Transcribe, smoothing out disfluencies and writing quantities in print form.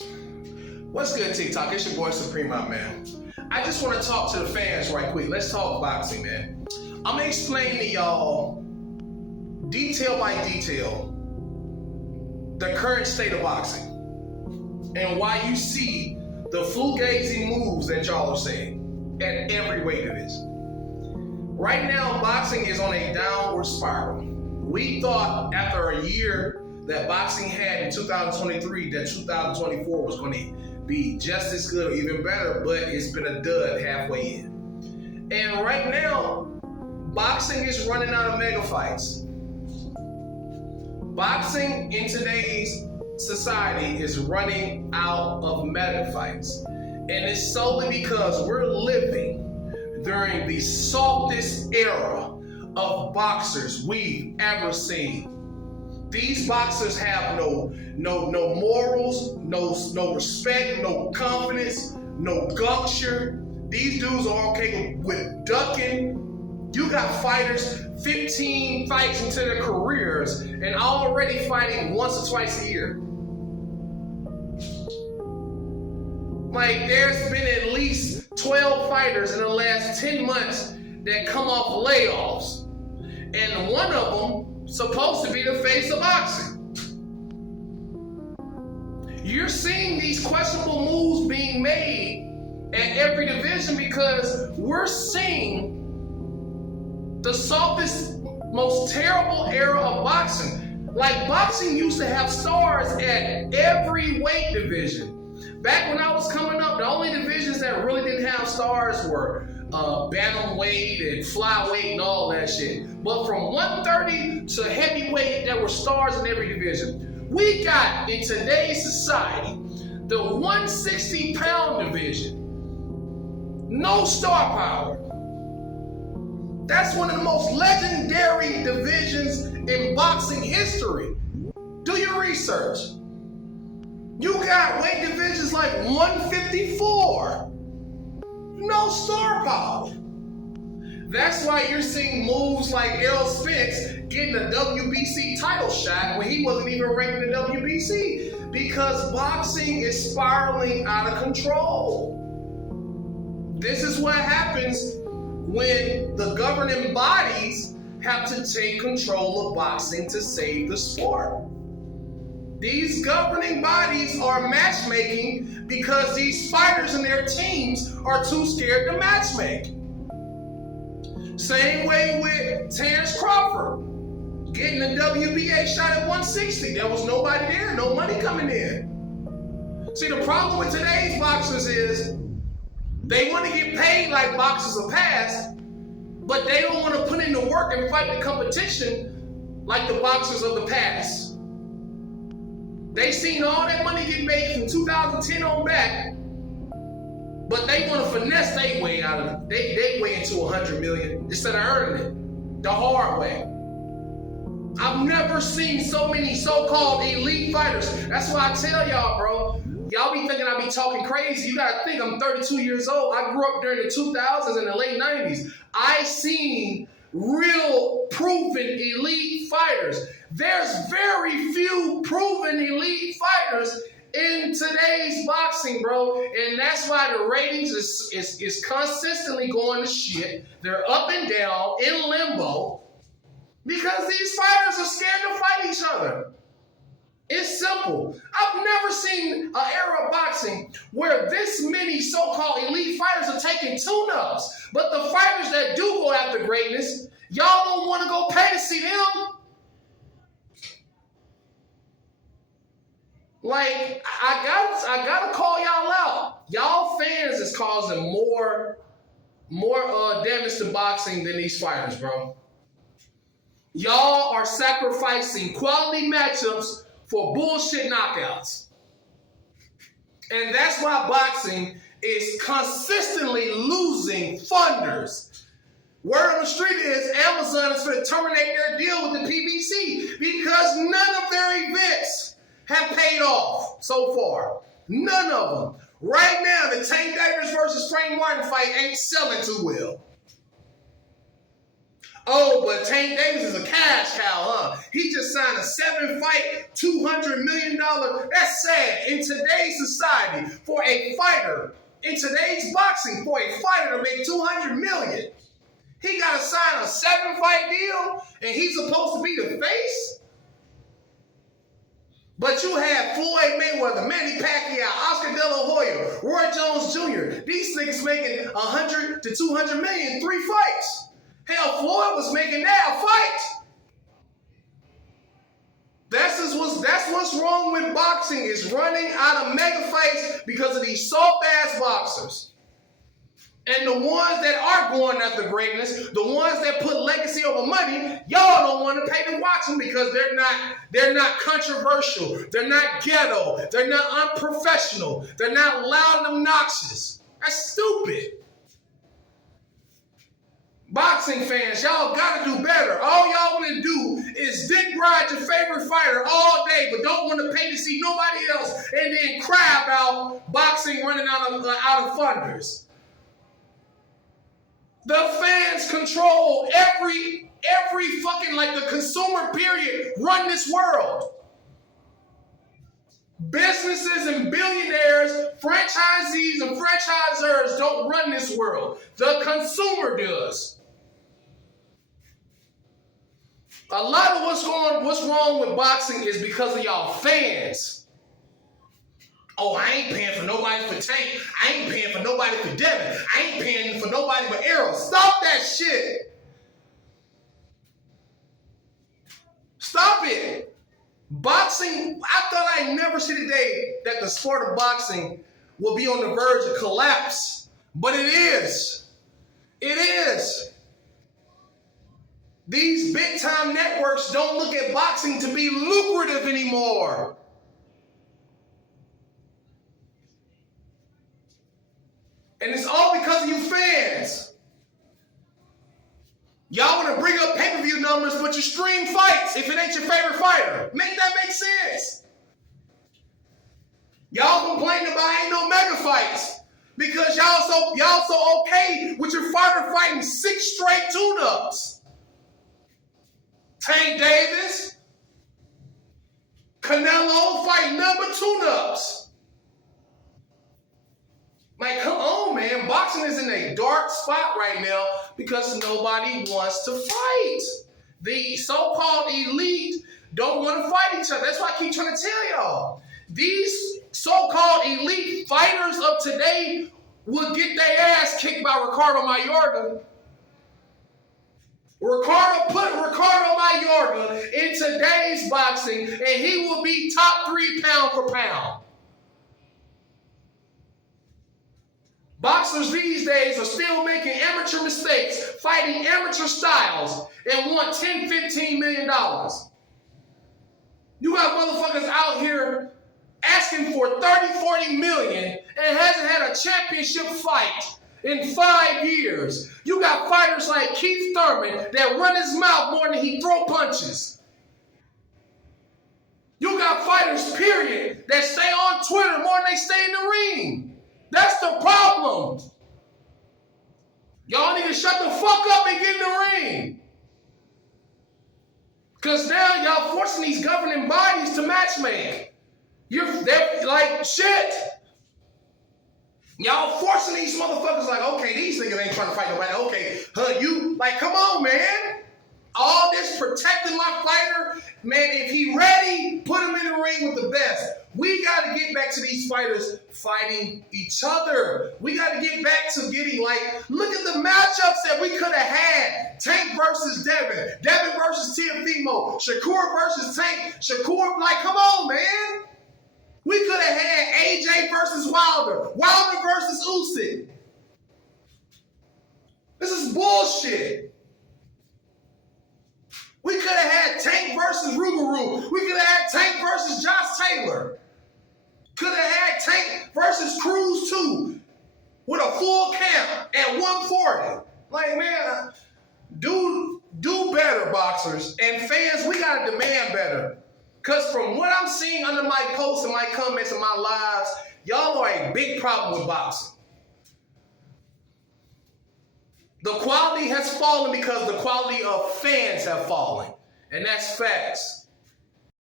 What's good, TikTok? It's your boy Supreme, my man. I just want to talk to the fans right quick. Let's talk boxing, man. I'm going to explain to y'all, detail by detail, the current state of boxing and why you see the fugazi moves that y'all are saying at every weight division. Right now, boxing is on a downward spiral. We thought after a year that boxing had in 2023 that 2024 was going to be just as good or even better, but it's been a dud halfway in. And right now, boxing is running out of mega fights. Boxing in today's society is running out of mega fights. And it's solely because we're living during the softest era of boxers we've ever seen. These boxers have no morals, no respect, no confidence, no gumption. These dudes are okay with ducking. You got fighters 15 fights into their careers and already fighting once or twice a year. Like, there's been at least 12 fighters in the last 10 months that come off layoffs. And one of them supposed to be the face of boxing. You're seeing these questionable moves being made at every division because we're seeing the softest, most terrible era of boxing. Like, boxing used to have stars at every weight division. Back when I was coming up, the only divisions that really didn't have stars were bantamweight and flyweight and all that shit. But from 130 to heavyweight, there were stars in every division. We got, in today's society, the 160-pound division. No star power. That's one of the most legendary divisions in boxing history. Do your research. You got weight divisions like 154. No star power. That's why you're seeing moves like Errol Spence getting a WBC title shot when he wasn't even ranked in the WBC, because boxing is spiraling out of control. This is what happens when the governing bodies have to take control of boxing to save the sport. These governing bodies are matchmaking because these fighters and their teams are too scared to matchmake. Same way with Terrence Crawford getting a WBA shot at 160. There was nobody there, no money coming in. See, the problem with today's boxers is they want to get paid like boxers of past, but they don't want to put in the work and fight the competition like the boxers of the past. They seen all that money get made from 2010 on back, but they want to finesse their way out of it. They way into 100 million instead of earning it the hard way. I've never seen so many so-called elite fighters. That's why I tell y'all, bro, y'all be thinking I be talking crazy. You gotta think I'm 32 years old. I grew up during the 2000s and the late 90s. I seen real proven elite fighters. There's very few proven elite fighters in today's boxing, bro. And that's why the ratings is consistently going to shit. They're up and down in limbo because these fighters are scared to fight each other. It's simple. I've never seen an era of boxing where this many so-called elite fighters are taking tune-ups. But the fighters that do go after greatness, y'all don't want to go pay to see them. Like, I gotta call y'all out. Y'all fans is causing more damage to boxing than these fighters, bro. Y'all are sacrificing quality matchups for bullshit knockouts. And that's why boxing is consistently losing funders. Word on the street is Amazon is going to terminate their deal with the PBC because none of their events have paid off so far. None of them. Right now, the Tank Davis versus Frank Martin fight ain't selling too well. Oh, but Tank Davis is a cash cow, huh? He just signed a 7-fight, $200 million. That's sad. In today's society, for a fighter, in today's boxing, for a fighter to make $200 million, he got to sign a 7-fight deal, and he's supposed to be the face? But you have Floyd Mayweather, Manny Pacquiao, Oscar De La Hoya, Roy Jones Jr. These niggas making 100 to 200 million in 3 fights. Hell, Floyd was making that a fight. That's what's wrong with boxing, is running out of mega fights because of these soft-ass boxers. And the ones that are going after greatness, the ones that put legacy over money, y'all don't want to pay to watch them because they're not controversial, they're not ghetto, they're not unprofessional, they're not loud and obnoxious. That's stupid. Boxing fans, y'all gotta do better. All y'all want to do is dick ride your favorite fighter all day, but don't want to pay to see nobody else, and then cry about boxing running out of funders. The fans control every fucking, like, the consumer period run this world. Businesses and billionaires, franchisees and franchisors don't run this world. The consumer does. A lot of what's wrong with boxing is because of y'all fans. Oh, I ain't paying for nobody for Tank. I ain't paying for nobody for Devin. I ain't paying for nobody but Errol. Stop that shit. Stop it. Boxing, I thought I'd never see the day that the sport of boxing will be on the verge of collapse. But it is. It is. These big-time networks don't look at boxing to be lucrative anymore. And it's all because of you fans. Y'all want to bring up pay-per-view numbers, but you stream fights if it ain't your favorite fighter. Make that make sense. Y'all complain about ain't no mega fights because y'all so okay with your fighter fighting 6 straight tune-ups. Tank Davis, Canelo fighting number tune-ups. Like, come on, man. Boxing is in a dark spot right now because nobody wants to fight. The so-called elite don't want to fight each other. That's why I keep trying to tell y'all. These so-called elite fighters of today would get their ass kicked by Ricardo Mayorga. Put Ricardo Mayorga in today's boxing, and he will be top 3 pound for pound. Boxers these days are still making amateur mistakes, fighting amateur styles, and want $10, $15 million. You got motherfuckers out here asking for $30, $40 million and hasn't had a championship fight in 5 years. You got fighters like Keith Thurman that run his mouth more than he throw punches. You got fighters, period, that stay on Twitter more than they stay in the ring. That's the problem. Y'all need to shut the fuck up and get in the ring. Because now y'all forcing these governing bodies to matchmake. They're like, shit. Y'all forcing these motherfuckers like, okay, these niggas ain't trying to fight nobody. Okay, you, like, come on, man. All this protecting my fighter, man, if he ready, put him in the ring with the best. We got to get back to these fighters fighting each other. We got to get back to getting, like, look at the matchups that we could have had. Tank versus Devin. Devin versus Teofimo. Shakur versus Tank. Shakur, like, come on, man. We could have had AJ versus Wilder. Wilder versus Usyk. This is bullshit. We could have had Tank versus Rougarou. We could have had Tank versus Josh Taylor. Could have had Tank versus Cruz 2 with a full camp at 140. Like, man, do better, boxers. And fans, we got to demand better. Because from what I'm seeing under my posts and my comments and my lives, y'all are a big problem with boxing. The quality has fallen because the quality of fans have fallen. And that's facts.